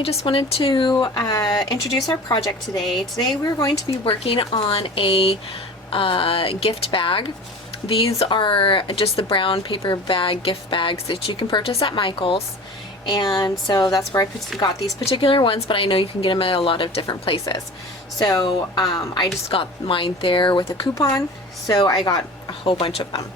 I just wanted to introduce our project today. Today we're going to be working on a gift bag. These are just the brown paper bag gift bags that you can purchase at Michael's. And so that's where I got these particular ones, but I know you can get them at a lot of different places. So I just got mine there with a coupon, so I got a whole bunch of them.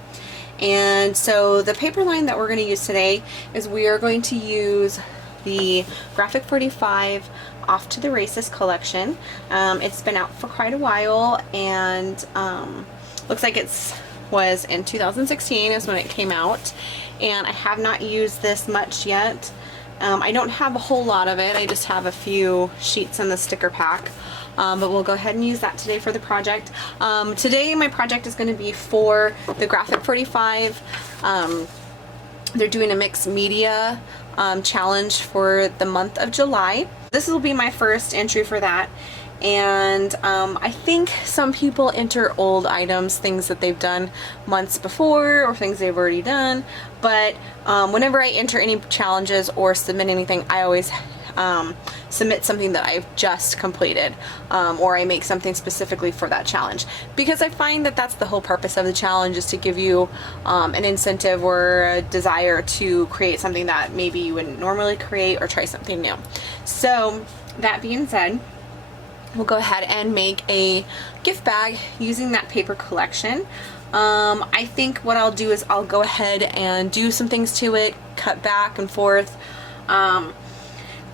And so the paper line that we're going to use today is we are going to use the Graphic 45 Off to the Races collection. It's been out for quite a while, and looks like was in 2016 is when it came out, and I have not used this much yet. I don't have a whole lot of it. I just have a few sheets in the sticker pack, but we'll go ahead and use that today for the project. Today my project is going to be for the Graphic 45. They're doing a mixed media challenge for the month of July. This will be my first entry for that. And I think some people enter old items, things that they've done months before or things they've already done, but whenever I enter any challenges or submit anything, I always submit something that I've just completed, or I make something specifically for that challenge, because I find that that's the whole purpose of the challenge, is to give you an incentive or a desire to create something that maybe you wouldn't normally create or try something new. So that being said, we'll go ahead and make a gift bag using that paper collection. I think what I'll do is I'll go ahead and do some things to it, cut back and forth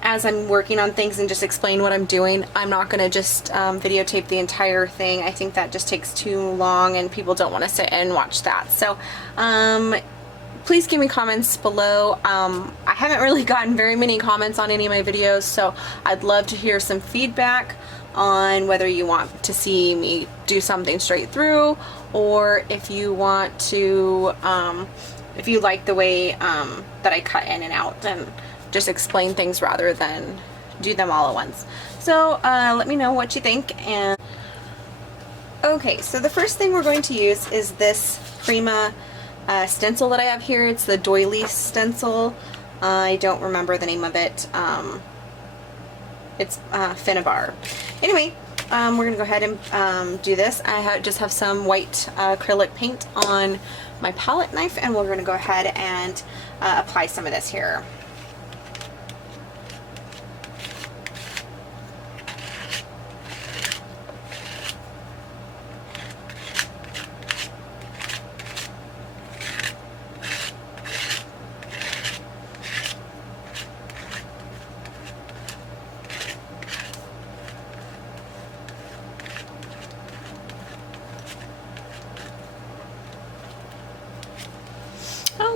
as I'm working on things, and just explain what I'm doing. I'm not going to just videotape the entire thing. I think that just takes too long and people don't want to sit and watch that. So please give me comments below. I haven't really gotten very many comments on any of my videos, so I'd love to hear some feedback on whether you want to see me do something straight through, or if you want to, if you like the way that I cut in and out and just explain things rather than do them all at once. So let me know what you think. And okay, so the first thing we're going to use is this Prima stencil that I have here. It's the doily stencil. I don't remember the name of it. It's Finnabar. Anyway, we're going to go ahead and do this. I just have some white acrylic paint on my palette knife, and we're going to go ahead and apply some of this here.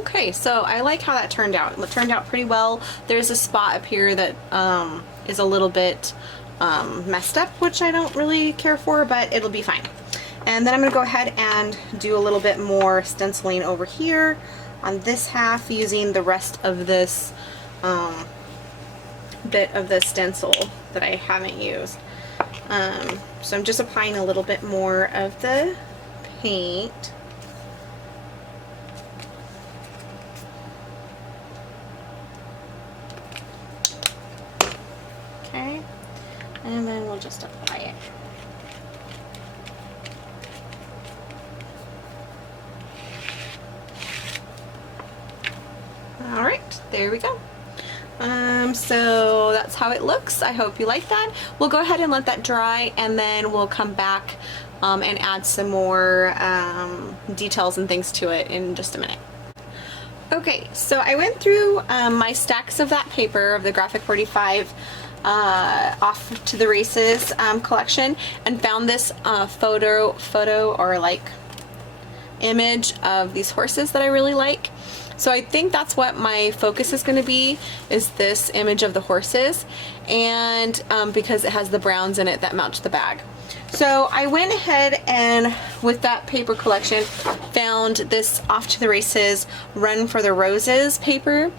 Okay, so I like how that turned out. It turned out pretty well. There's a spot up here that is a little bit messed up, which I don't really care for, but it'll be fine. And then I'm going to go ahead and do a little bit more stenciling over here on this half using the rest of this bit of the stencil that I haven't used. So I'm just applying a little bit more of the paint. And then we'll just apply it. Alright, there we go. So that's how it looks. I hope you like that. We'll go ahead and let that dry, and then we'll come back and add some more details and things to it in just a minute. Okay, so I went through my stacks of that paper, of the Graphic 45 Off to the Races collection, and found this photo or like image of these horses that I really like. So I think that's what my focus is going to be, is this image of the horses, and because it has the browns in it that match the bag. So I went ahead and, with that paper collection, found this Off to the Races Run for the Roses paper.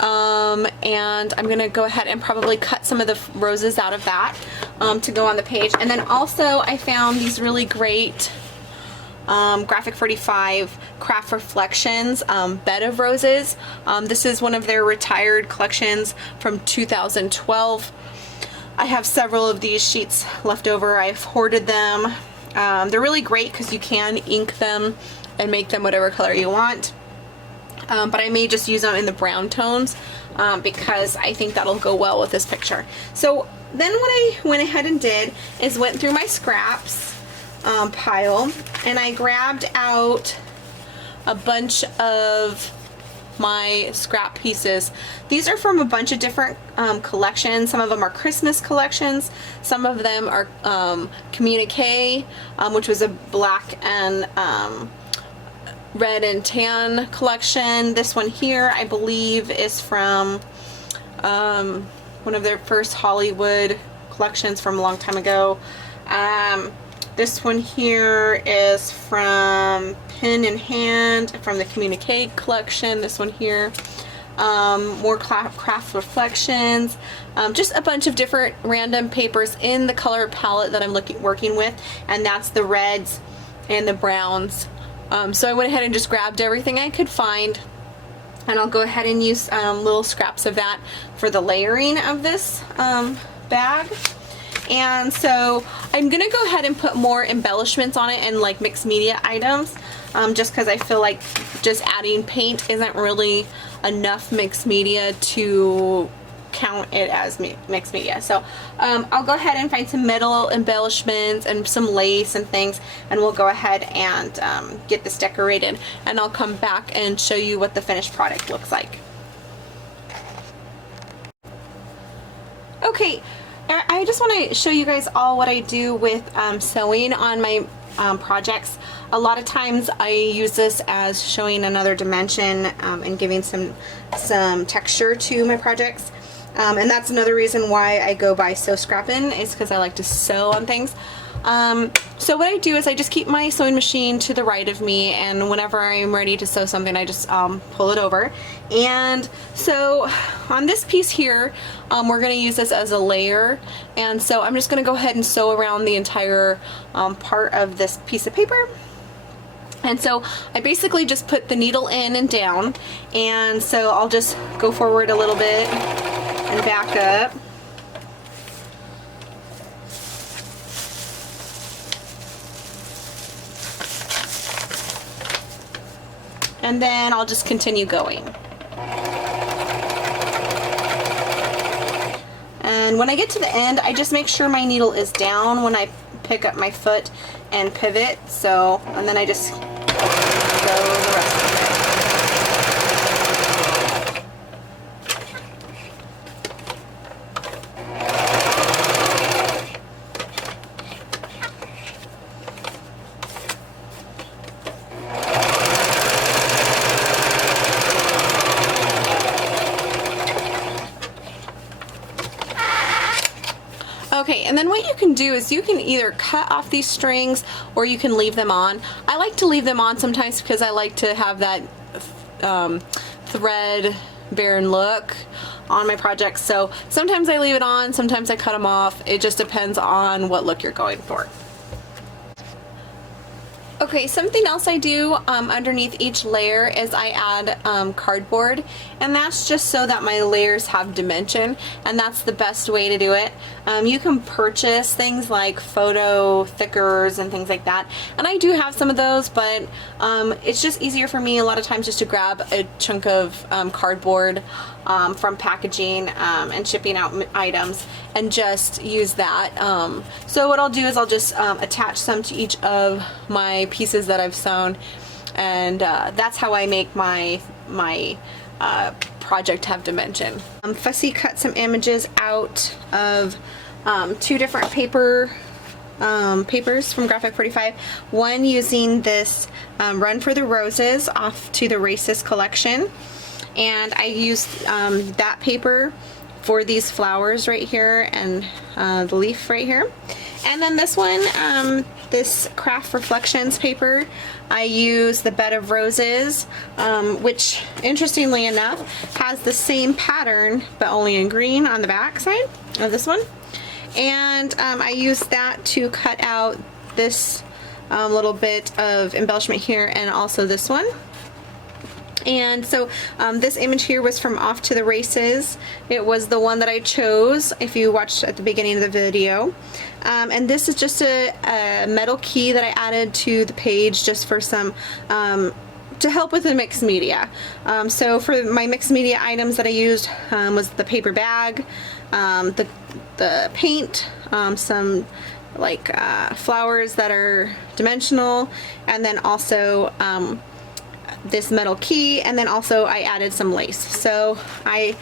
And I'm gonna go ahead and probably cut some of the roses out of that to go on the page. And then also I found these really great Graphic 45 Craft Reflections Bed of Roses. This is one of their retired collections from 2012. I have several of these sheets left over. I've hoarded them. They're really great because you can ink them and make them whatever color you want. But I may just use them in the brown tones because I think that'll go well with this picture. So then what I went ahead and did is went through my scraps pile, and I grabbed out a bunch of my scrap pieces. These are from a bunch of different collections. Some of them are Christmas collections. Some of them are Communique, which was a black and red and tan collection. This one here, I believe, is from one of their first Hollywood collections from a long time ago. This one here is from Pen in Hand from the Communique collection. This one here, more craft reflections, just a bunch of different random papers in the color palette that I'm working with, and that's the reds and the browns. So I went ahead and just grabbed everything I could find, and I'll go ahead and use little scraps of that for the layering of this bag. And so I'm gonna go ahead and put more embellishments on it and like mixed media items, just because I feel like just adding paint isn't really enough mixed media to count it as mixed media. So I'll go ahead and find some metal embellishments and some lace and things, and we'll go ahead and get this decorated, and I'll come back and show you what the finished product looks like. Okay, I just want to show you guys all what I do with sewing on my projects. A lot of times I use this as showing another dimension and giving some texture to my projects. And that's another reason why I go by Sew Scrappin', is because I like to sew on things. So what I do is I just keep my sewing machine to the right of me, and whenever I'm ready to sew something, I just pull it over. And so on this piece here, we're going to use this as a layer, and so I'm just going to go ahead and sew around the entire part of this piece of paper. And so I basically just put the needle in and down, and so I'll just go forward a little bit and back up. And then I'll just continue going. And when I get to the end, I just make sure my needle is down when I pick up my foot and pivot. So, and then I just go the rest of it. Okay, and then what you can do is you can either cut off these strings or you can leave them on. I like to leave them on sometimes because I like to have that thread barren look on my projects. So sometimes I leave it on, sometimes I cut them off. It just depends on what look you're going for. Okay, something else I do underneath each layer is I add cardboard, and that's just so that my layers have dimension, and that's the best way to do it. You can purchase things like photo thickers and things like that, and I do have some of those, but it's just easier for me a lot of times just to grab a chunk of cardboard from packaging and shipping out items and just use that. So what I'll do is I'll just attach some to each of my pieces that I've sewn, and that's how I make my project have dimension. Fussy cut some images out of two different papers from Graphic 45. One using this Run for the Roses off to the Racist collection, and I used that paper for these flowers right here and the leaf right here. And then this one, this Craft Reflections paper, I use the Bed of Roses, which interestingly enough has the same pattern but only in green on the back side of this one. And I used that to cut out this little bit of embellishment here, and also this one. And so this image here was from Off to the Races. It was the one that I chose if you watched at the beginning of the video. And this is just a metal key that I added to the page just for some to help with the mixed media. So for my mixed media items that I used was the paper bag, the paint, some like flowers that are dimensional, and then also this metal key, and then also I added some lace. So I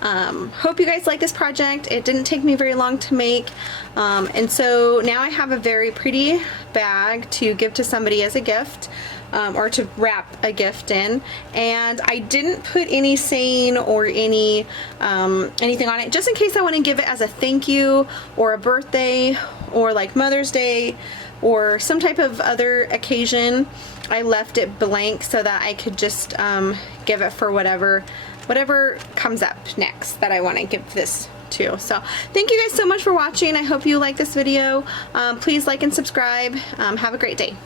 hope you guys like this project. It didn't take me very long to make, and so now I have a very pretty bag to give to somebody as a gift, or to wrap a gift in. And I didn't put any saying or any anything on it, just in case I want to give it as a thank you, or a birthday, or like Mother's Day, or some type of other occasion. I left it blank so that I could just give it for whatever comes up next that I want to give this to. So thank you guys so much for watching. I hope you like this video. Please like and subscribe. Have a great day.